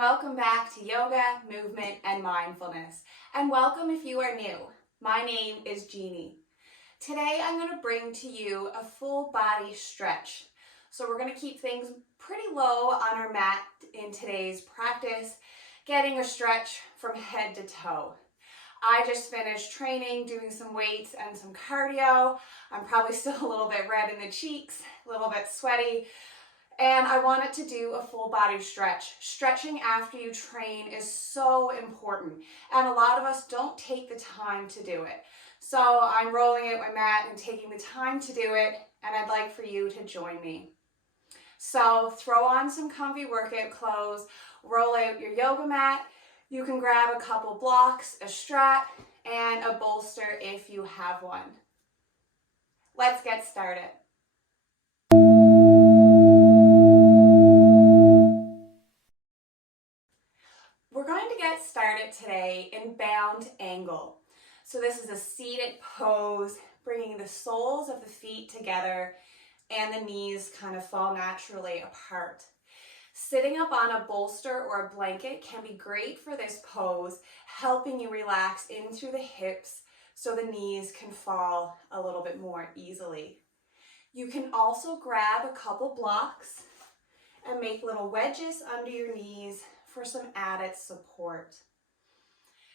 welcome back to Yoga, Movement, and Mindfulness. And welcome if you are new. My name is Jeannie. Today I'm going to bring to you a full body stretch. So we're going to keep things pretty low on our mat in today's practice, getting a stretch from head to toe. I just finished training, doing some weights and some cardio. I'm probably still a little bit red in the cheeks, a little bit sweaty. And I wanted to do a full body stretch. Stretching after you train is so important. And a lot of us don't take the time to do it. So I'm rolling out my mat and taking the time to do it. And I'd like for you to join me. So throw on some comfy workout clothes, roll out your yoga mat. You can grab a couple blocks, a strap, and a bolster if you have one. Let's get started. We're going to get started today in bound angle. So this is a seated pose, bringing the soles of the feet together and the knees kind of fall naturally apart. Sitting up on a bolster or a blanket can be great for this pose, helping you relax in through the hips so the knees can fall a little bit more easily. You can also grab a couple blocks and make little wedges under your knees for some added support.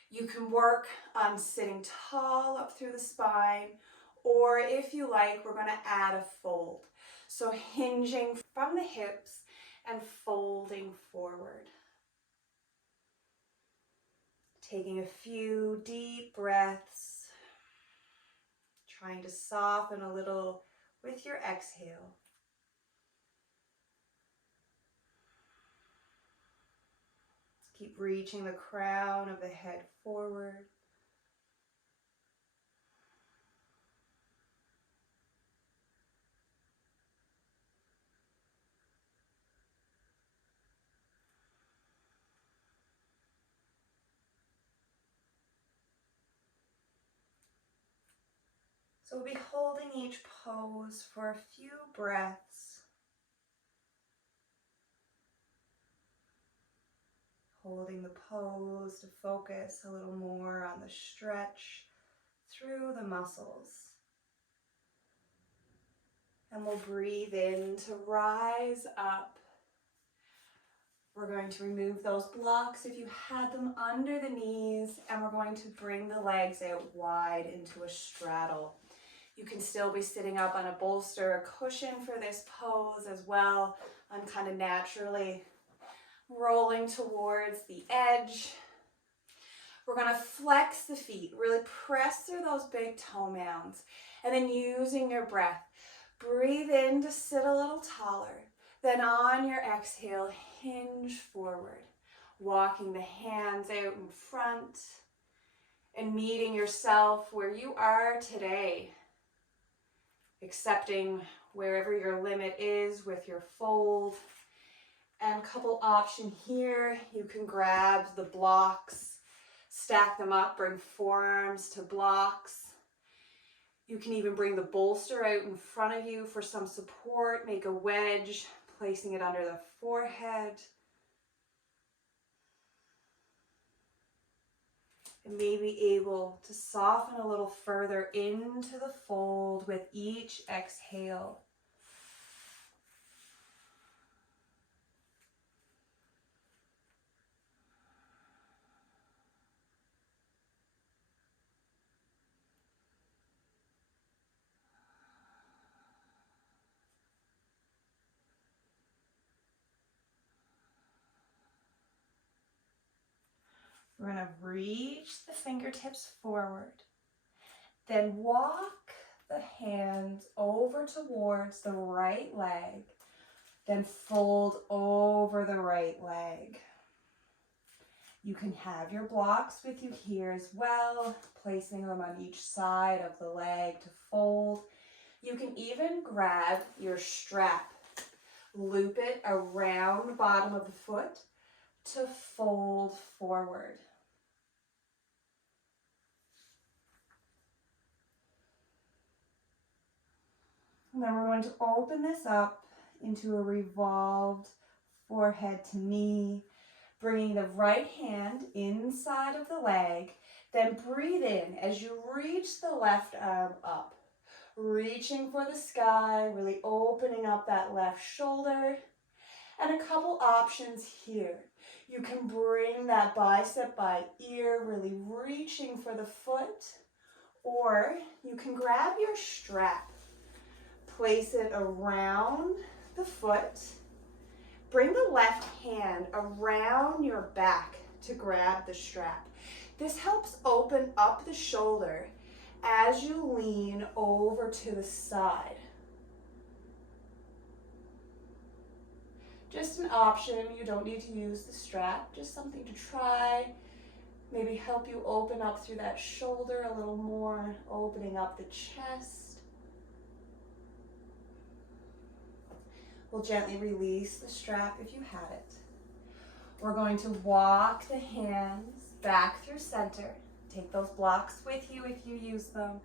You can work on sitting tall up through the spine, or if you like, we're going to add a fold. So hinging from the hips and folding forward. Taking a few deep breaths, trying to soften a little with your exhale. Keep reaching the crown of the head forward. So we'll be holding each pose for a few breaths. Holding the pose to focus a little more on the stretch through the muscles. And we'll breathe in to rise up. We're going to remove those blocks if you had them under the knees, and we're going to bring the legs out wide into a straddle. You can still be sitting up on a bolster or cushion for this pose as well, and kind of naturally rolling towards the edge. We're going to flex the feet, really press through those big toe mounds, and then using your breath, breathe in to sit a little taller. Then on your exhale, hinge forward, walking the hands out in front and meeting yourself where you are today, accepting wherever your limit is with your fold. And a couple options here, you can grab the blocks, stack them up, bring forearms to blocks. You can even bring the bolster out in front of you for some support, make a wedge, placing it under the forehead. And maybe able to soften a little further into the fold with each exhale. We're going to reach the fingertips forward. Then walk the hands over towards the right leg. Then fold over the right leg. You can have your blocks with you here as well, placing them on each side of the leg to fold. You can even grab your strap, loop it around the bottom of the foot to fold forward. And then we're going to open this up into a revolved forehead to knee, Bringing the right hand inside of the leg, then breathe in as you reach the left arm up. Reaching for the sky, really opening up that left shoulder. And a couple options here. You can bring that bicep by ear, really reaching for the foot. Or you can grab your strap, place it around the foot. Bring the left hand around your back to grab the strap. This helps open up the shoulder as you lean over to the side. Just an option, you don't need to use the strap, just something to try. Maybe help you open up through that shoulder a little more, opening up the chest. We'll gently release the strap if you have it. We're going to walk the hands back through center. Take those blocks with you if you use them.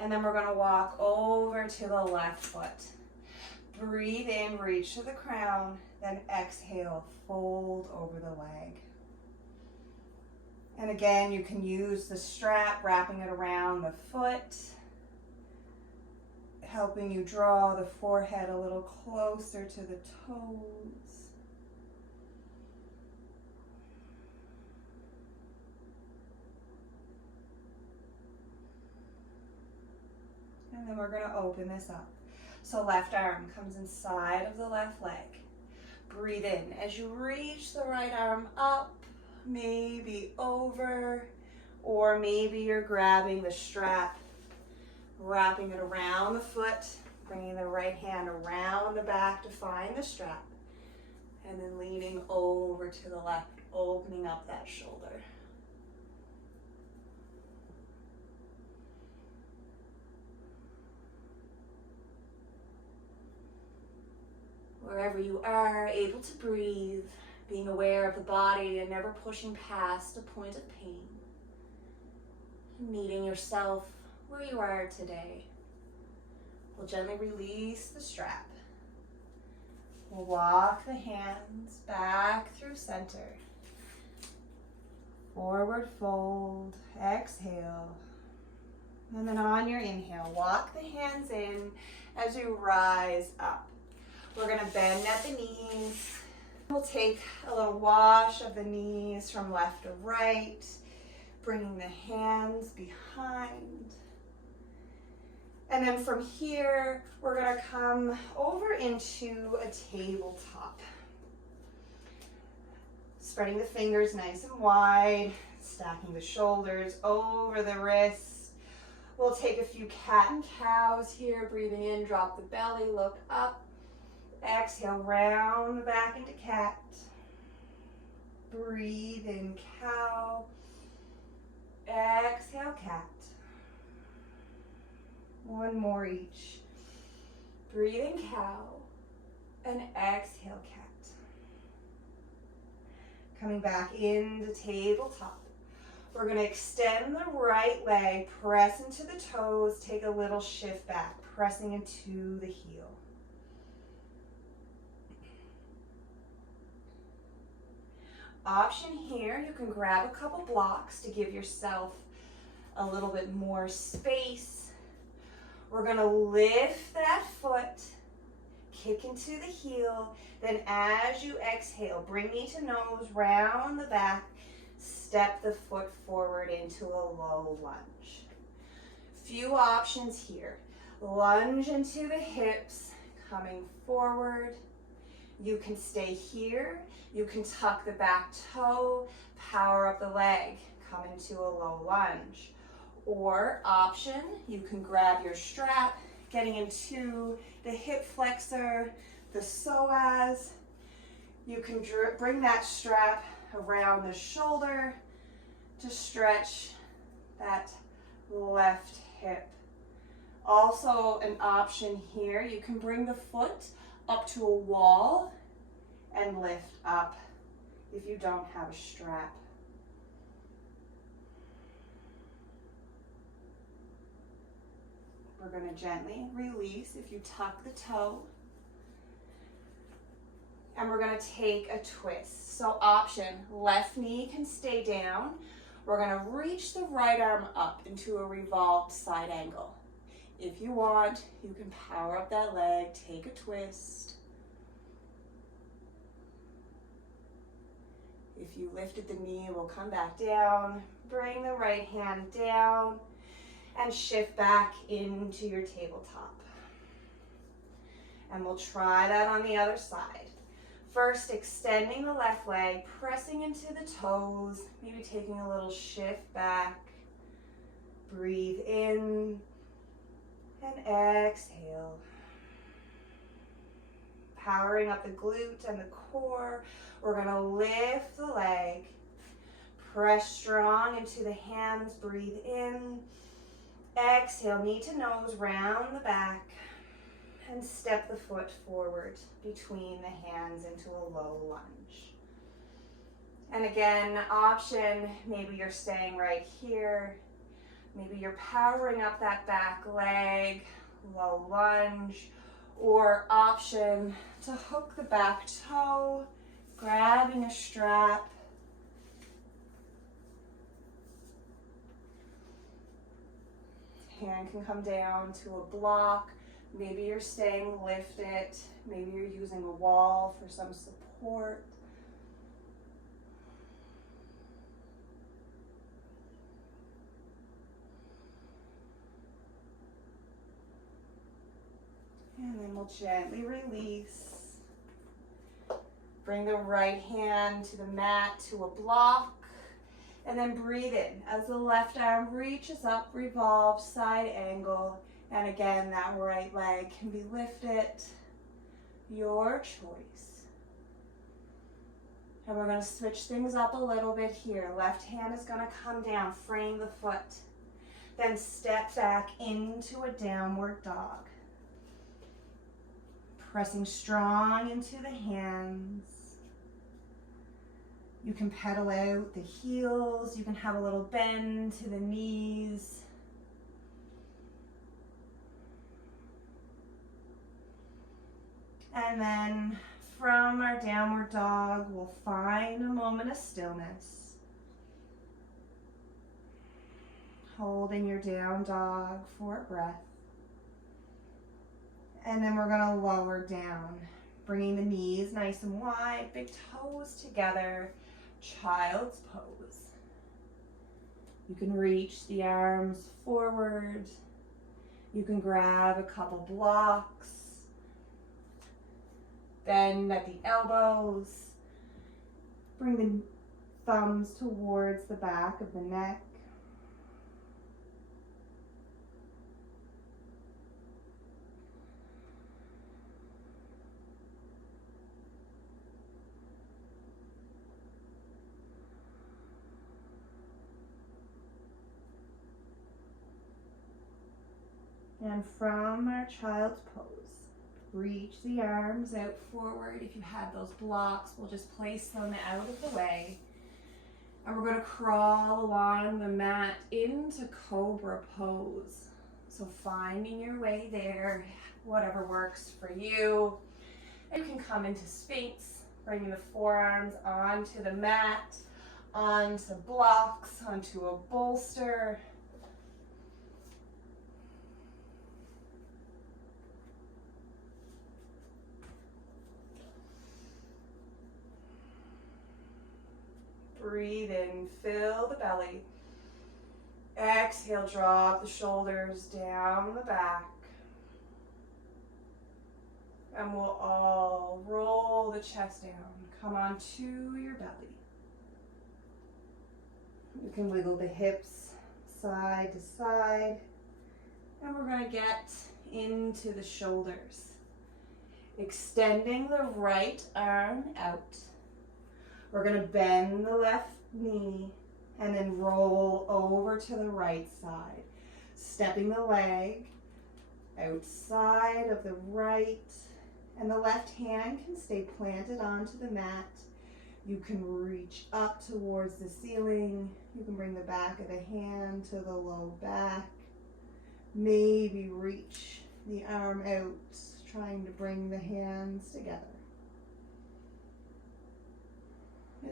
And then we're going to walk over to the left foot. Breathe in, reach to the crown, then exhale, fold over the leg. And again, you can use the strap, wrapping it around the foot, helping you draw the forehead a little closer to the toes. And then we're going to open this up. So left arm comes inside of the left leg. Breathe in as you reach the right arm up, maybe over, or maybe you're grabbing the strap, wrapping it around the foot, bringing the right hand around the back to find the strap, and then leaning over to the left, opening up that shoulder. Wherever you are, able to breathe, being aware of the body and never pushing past a point of pain. Meeting yourself where you are today. We'll gently release the strap. We'll walk the hands back through center. Forward fold, exhale. And then on your inhale, walk the hands in as you rise up. We're going to bend at the knees. We'll take a little wash of the knees from left to right, bringing the hands behind. And then from here, we're going to come over into a tabletop. Spreading the fingers nice and wide, stacking the shoulders over the wrists. We'll take a few cat and cows here, breathing in, drop the belly, look up. Exhale, round the back into cat. Breathe in, cow. Exhale, cat. One more each. Breathe in, cow. And exhale, cat. Coming back into tabletop. We're going to extend the right leg, press into the toes, take a little shift back, pressing into the heel. Option here, you can grab a couple blocks to give yourself a little bit more space. We're going to lift that foot, kick into the heel, then as you exhale, bring knee to nose, round the back, step the foot forward into a low lunge. Few options here. Lunge into the hips, coming forward. You can stay here. You can tuck the back toe, power up the leg, come into a low lunge. Or option, you can grab your strap, getting into the hip flexor, the psoas. You can bring that strap around the shoulder to stretch that left hip. Also an option here, you can bring the foot up to a wall and lift up if you don't have a strap. We're going to gently release if you tuck the toe. and we're gonna take a twist. So option, left knee can stay down. We're gonna reach the right arm up into a revolved side angle. If you want, you can power up that leg, take a twist. If you lifted the knee, we'll come back down, bring the right hand down, and shift back into your tabletop. And we'll try that on the other side. First, extending the left leg, pressing into the toes, maybe taking a little shift back. Breathe in and exhale. Powering up the glute and the core. We're gonna lift the leg, press strong into the hands, breathe in, exhale, knee to nose, round the back, and step the foot forward between the hands into a low lunge. And again, option, maybe you're staying right here, maybe you're powering up that back leg, low lunge, or option to hook the back toe, grabbing a strap. Hand can come down to a block. Maybe you're staying lifted. Maybe you're using a wall for some support. And then we'll gently release. Bring the right hand to the mat, to a block, and then breathe in as the left arm reaches up, revolve, side angle, and again, that right leg can be lifted, your choice. And we're gonna switch things up a little bit here. Left hand is gonna come down, frame the foot, then step back into a downward dog. Pressing strong into the hands. You can pedal out the heels. You can have a little bend to the knees. And then from our downward dog, we'll find a moment of stillness. Holding your down dog for a breath. And then we're gonna lower down, bringing the knees nice and wide, big toes together, child's pose. You can reach the arms forward. You can grab a couple blocks. Bend at the elbows. Bring the thumbs towards the back of the neck. And from our child's pose, reach the arms out forward. If you had those blocks, we'll just place them out of the way. And we're going to crawl along the mat into Cobra pose. So finding your way there, whatever works for you. And you can come into Sphinx, bringing the forearms onto the mat, onto blocks, onto a bolster. Breathe in, fill the belly. Exhale, drop the shoulders down the back. And we'll all roll the chest down. Come onto your belly. You can wiggle the hips side to side. And we're going to get into the shoulders. Extending the right arm out. We're going to bend the left knee and then roll over to the right side. Stepping the leg outside of the right, and the left hand can stay planted onto the mat. You can reach up towards the ceiling. You can bring the back of the hand to the low back. Maybe reach the arm out, trying to bring the hands together.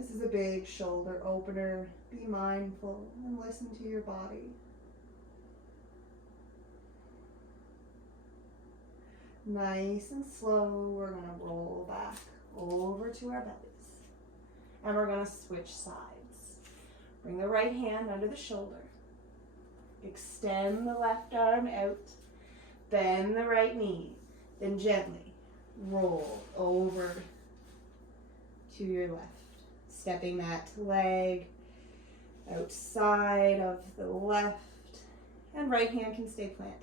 This is a big shoulder opener. Be mindful and listen to your body. Nice and slow, we're going to roll back over to our bellies. And we're going to switch sides. Bring the right hand under the shoulder. Extend the left arm out. Bend the right knee. Then gently roll over to your left. Stepping that leg outside of the left. And right hand can stay planted.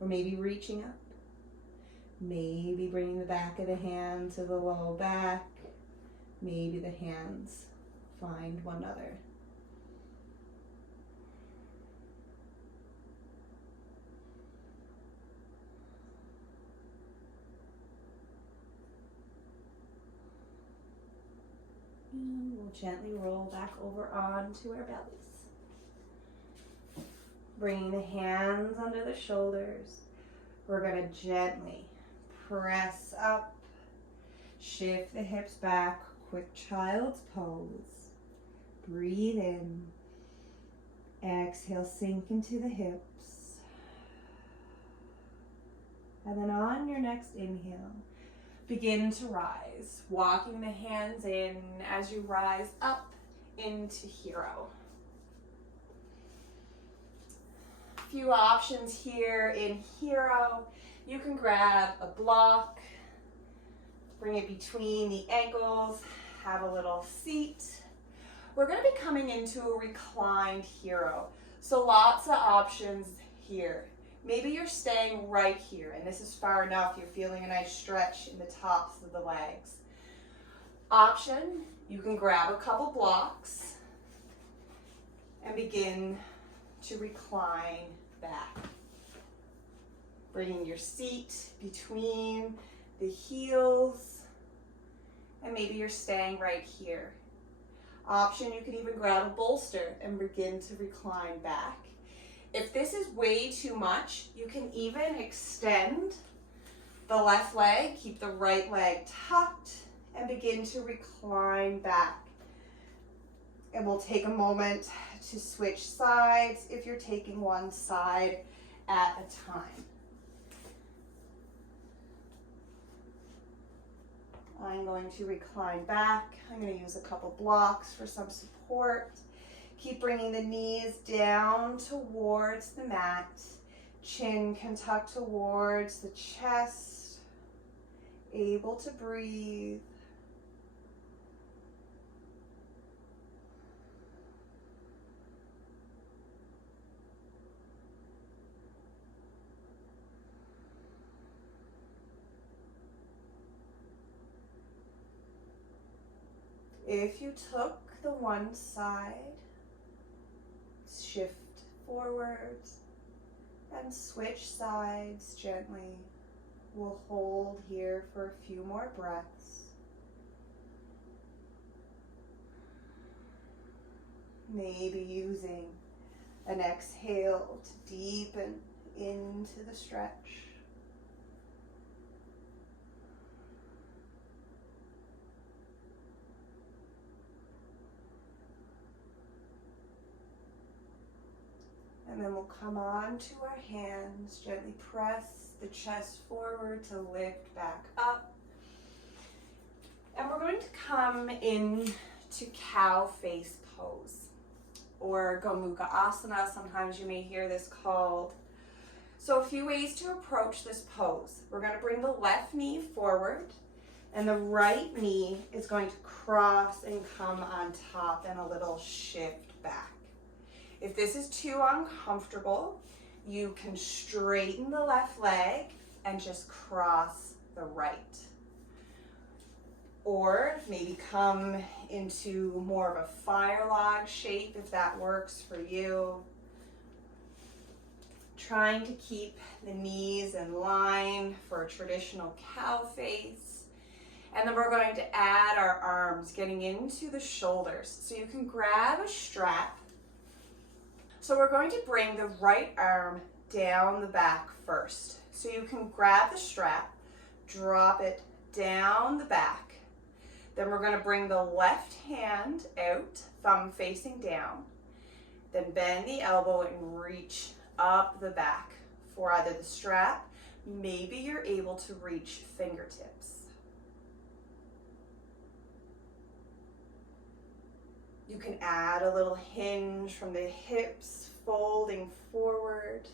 Or maybe reaching up. Maybe bringing the back of the hand to the low back. Maybe the hands find one another. And we'll gently roll back over onto our bellies. Bringing the hands under the shoulders. We're going to gently press up, shift the hips back, quick child's pose. Breathe in. Exhale, sink into the hips. And then on your next inhale, begin to rise, walking the hands in as you rise up into hero. A few options here in hero. You can grab a block, bring it between the ankles, have a little seat. We're going to be coming into a reclined hero. So lots of options here. Maybe you're staying right here and this is far enough. You're feeling a nice stretch in the tops of the legs. Option, you can grab a couple blocks and begin to recline back. Bringing your seat between the heels, and maybe you're staying right here. Option, you can even grab a bolster and begin to recline back. If this is way too much, you can even extend the left leg, keep the right leg tucked, and begin to recline back. And we'll take a moment to switch sides if you're taking one side at a time. I'm going to recline back. I'm going to use a couple blocks for some support. Keep bringing the knees down towards the mat. Chin can tuck towards the chest. Able to breathe. If you took the one side, shift forwards and switch sides gently. We'll hold here for a few more breaths. Maybe using an exhale to deepen into the stretch. And then we'll come on to our hands, gently press the chest forward to lift back up. And we're going to come into cow face pose, or Gomukhya Asana, sometimes you may hear this called. So a few ways to approach this pose. We're going to bring the left knee forward, and the right knee is going to cross and come on top and a little shift back. If this is too uncomfortable, you can straighten the left leg and just cross the right. Or maybe come into more of a fire log shape if that works for you. Trying to keep the knees in line for a traditional cow face. And then we're going to add our arms, getting into the shoulders. So you can grab a strap. So we're going to bring the right arm down the back first. So you can grab the strap, drop it down the back. Then we're going to bring the left hand out, thumb facing down. Then bend the elbow and reach up the back for either the strap. Maybe you're able to reach fingertips. You can add a little hinge from the hips, folding forward.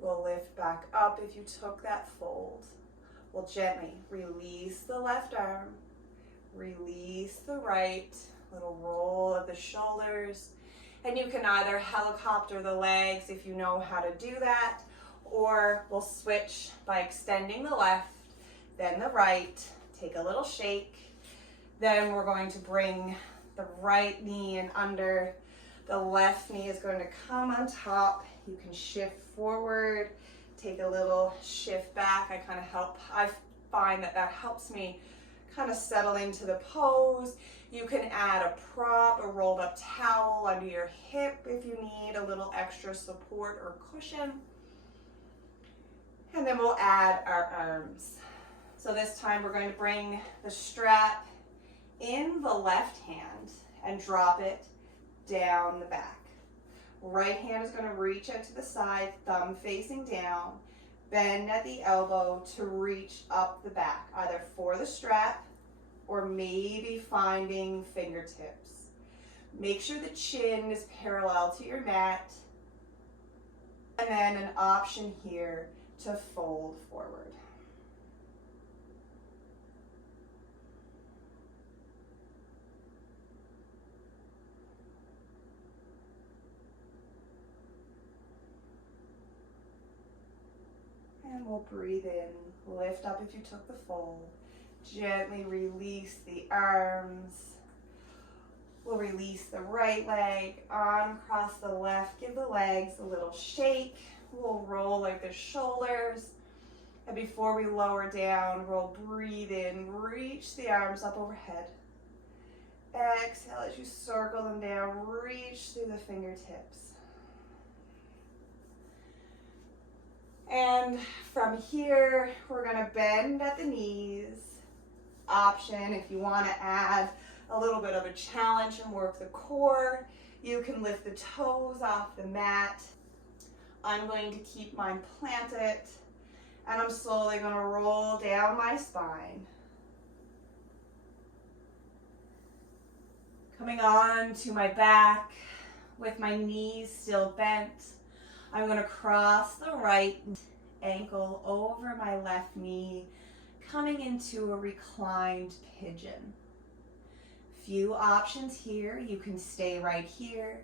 We'll lift back up if you took that fold. We'll gently release the left arm, release the right, little roll of the shoulders. And you can either helicopter the legs if you know how to do that, or we'll switch by extending the left, then the right, take a little shake. Then we're going to bring the right knee in under. The left knee is going to come on top. You can shift forward, take a little shift back. I find that helps me kind of settle into the pose. You can add a prop, a rolled up towel under your hip if you need a little extra support or cushion. And then we'll add our arms. So this time we're going to bring the strap in the left hand and drop it down the back. Right hand is going to reach out to the side, thumb facing down, bend at the elbow to reach up the back, either for the strap or maybe finding fingertips. Make sure the chin is parallel to your mat. And then an option here to fold forward. And we'll breathe in, lift up if you took the fold. Gently release the arms. We'll release the right leg, arm across the left. Give the legs a little shake. We'll roll like the shoulders. And before we lower down, we'll breathe in, reach the arms up overhead. Exhale as you circle them down, reach through the fingertips. And from here, we're gonna bend at the knees. Option, if you wanna add a little bit of a challenge and work the core, you can lift the toes off the mat. I'm going to keep mine planted, and I'm slowly gonna roll down my spine. Coming on to my back with my knees still bent. I'm going to cross the right ankle over my left knee, coming into a reclined pigeon. Few options here. You can stay right here.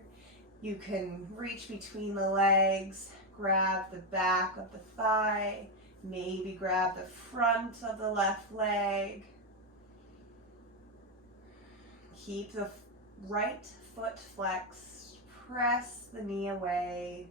You can reach between the legs, grab the back of the thigh, maybe grab the front of the left leg. Keep the right foot flexed, press the knee away.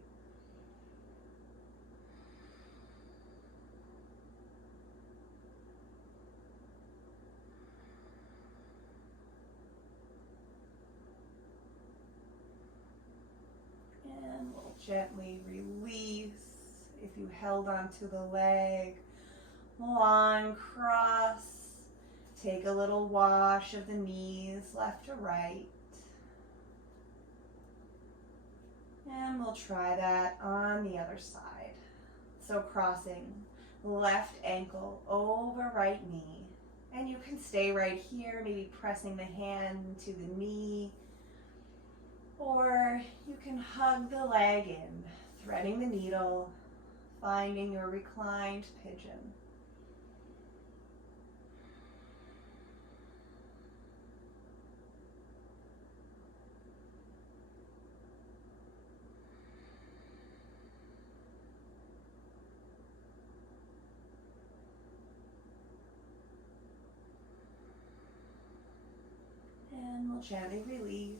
And we'll gently release if you held onto the leg. Long cross. Take a little wash of the knees left to right. And we'll try that on the other side. So crossing left ankle over right knee. And you can stay right here, maybe pressing the hand to the knee. Or you can hug the leg in, threading the needle, finding your reclined pigeon. And we'll gently release.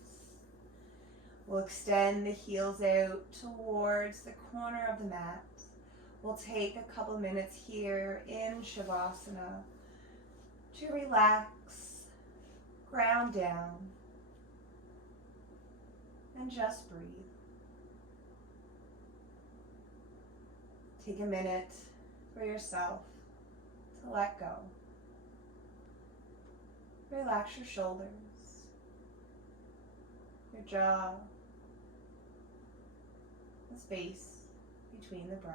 We'll extend the heels out towards the corner of the mat. We'll take a couple minutes here in Shavasana to relax, ground down, and just breathe. Take a minute for yourself to let go. Relax your shoulders, your jaw, the space between the brows.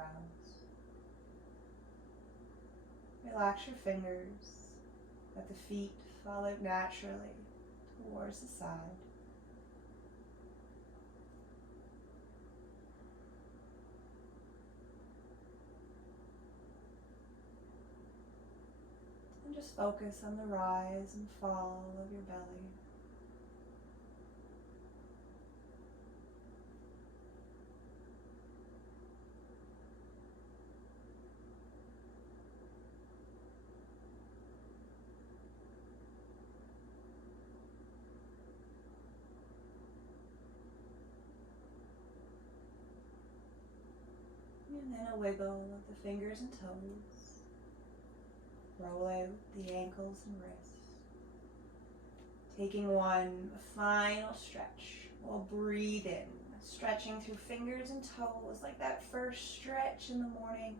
Relax your fingers, let the feet fall out naturally towards the side. And just focus on the rise and fall of your belly. And then a wiggle of the fingers and toes. Roll out the ankles and wrists. Taking one final stretch while breathing, stretching through fingers and toes like that first stretch in the morning.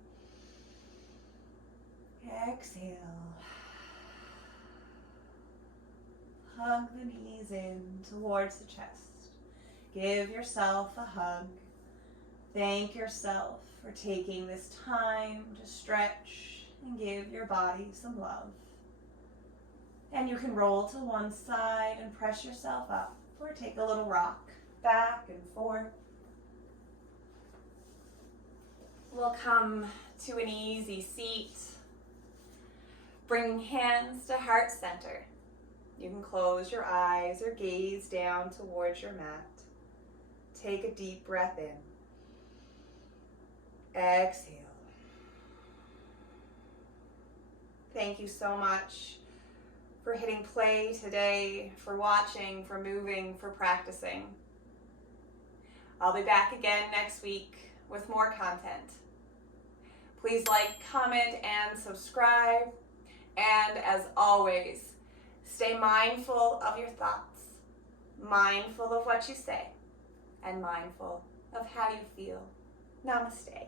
Exhale. Hug the knees in towards the chest. Give yourself a hug. Thank yourself for taking this time to stretch and give your body some love. And you can roll to one side and press yourself up, or take a little rock back and forth. We'll come to an easy seat, bringing hands to heart center. You can close your eyes or gaze down towards your mat. Take a deep breath in. Exhale. Thank you so much for hitting play today, for watching, for moving, for practicing. I'll be back again next week with more content. Please like, comment, and subscribe. And as always, stay mindful of your thoughts, mindful of what you say, and mindful of how you feel. Namaste.